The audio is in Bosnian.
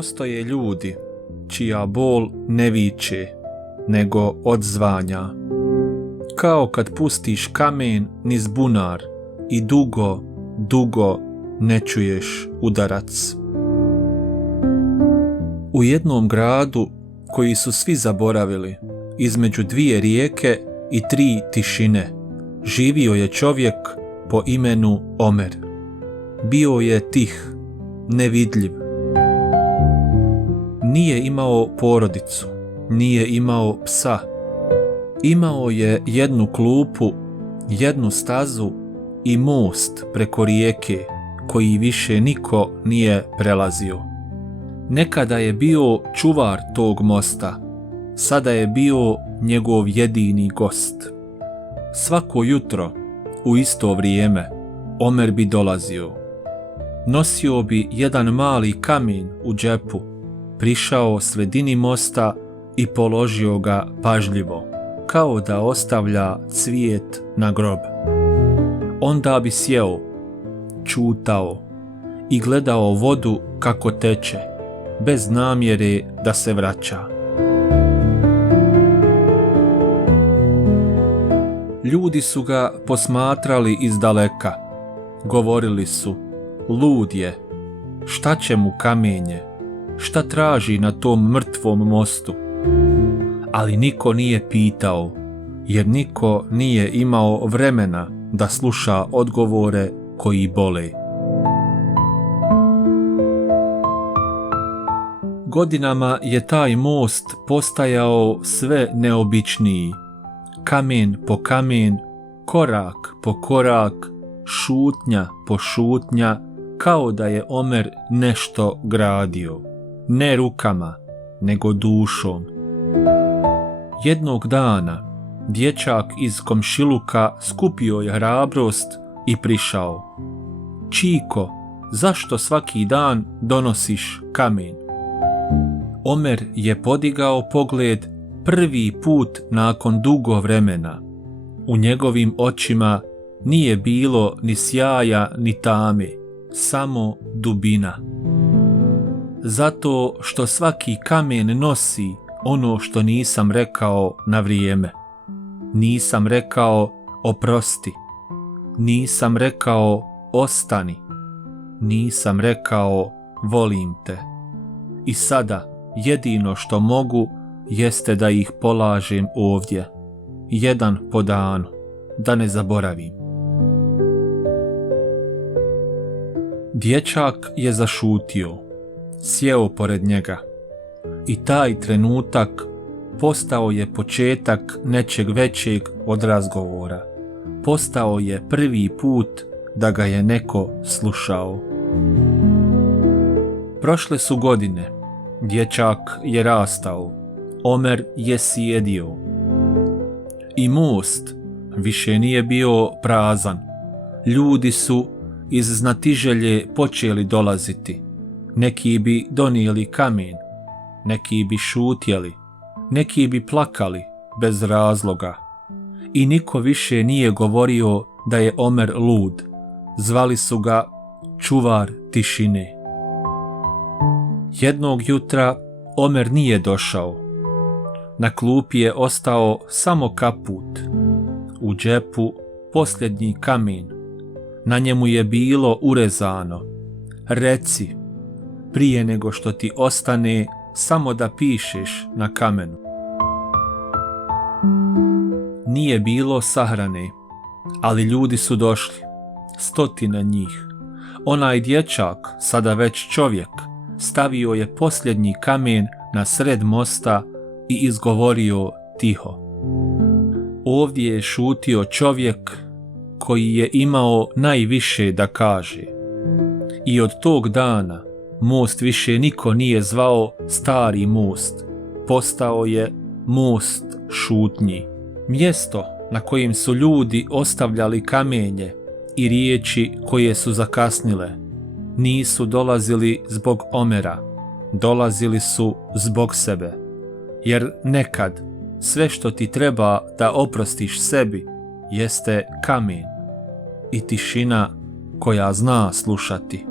Postoje ljudi čija bol ne viče, nego odzvanja. Kao kad pustiš kamen niz bunar i dugo, dugo ne čuješ udarac. U jednom gradu koji su svi zaboravili, između 2 rijeke i 3 tišine, živio je čovjek po imenu Omer. Bio je tih, nevidljiv. Nije imao porodicu, nije imao psa. Imao je jednu klupu, jednu stazu i most preko rijeke koji više niko nije prelazio. Nekada je bio čuvar tog mosta, sada je bio njegov jedini gost. Svako jutro, u isto vrijeme, Omer bi dolazio. Nosio bi jedan mali kamen u džepu, prišao sredini mosta i položio ga pažljivo, kao da ostavlja cvijet na grob. Onda bi sjeo, čutao i gledao vodu kako teče, bez namjere da se vraća. Ljudi su ga posmatrali izdaleka. Govorili su, lud je, šta će mu kamenje, šta traži na tom mrtvom mostu. Ali niko nije pitao, jer niko nije imao vremena da sluša odgovore koji bole. Godinama je taj most postajao sve neobičniji. Kamen po kamen, korak po korak, šutnja po šutnja, kao da je Omer nešto gradio. Ne rukama, nego dušom. Jednog dana, dječak iz komšiluka skupio je hrabrost i prišao. Čiko, zašto svaki dan donosiš kamen? Omer je podigao pogled prvi put nakon dugo vremena. U njegovim očima nije bilo ni sjaja ni tame, samo dubina. Zato što svaki kamen nosi ono što nisam rekao na vrijeme. Nisam rekao oprosti. Nisam rekao ostani. Nisam rekao volim te. I sada jedino što mogu jeste da ih polažem ovdje, jedan po danu, da ne zaboravim. Dječak je zašutio, sjeo pored njega i taj trenutak postao je početak nečeg većeg od razgovora. Postao je prvi put da ga je neko slušao. Prošle su godine, dječak je rastao, Omer je sjedio. I most više nije bio prazan. Ljudi su iz znatiželje počeli dolaziti. Neki bi donijeli kamen, neki bi šutjeli, neki bi plakali bez razloga. I niko više nije govorio da je Omer lud. Zvali su ga čuvar tišine. Jednog jutra Omer nije došao. Na klupi je ostao samo kaput. U džepu posljednji kamen. Na njemu je bilo urezano: reci, prije nego što ti ostane samo da pišeš na kamenu. Nije bilo sahrane, ali ljudi su došli, 100 njih. Onaj dječak, sada već čovjek, stavio je posljednji kamen na sred mosta i izgovorio tiho: ovdje je šutio čovjek koji je imao najviše da kaže. I od tog dana most više niko nije zvao stari most, postao je most šutnji. Mjesto na kojem su ljudi ostavljali kamenje i riječi koje su zakasnile. Nisu dolazili zbog Omera, dolazili su zbog sebe. Jer nekad sve što ti treba da oprostiš sebi jeste kamen i tišina koja zna slušati.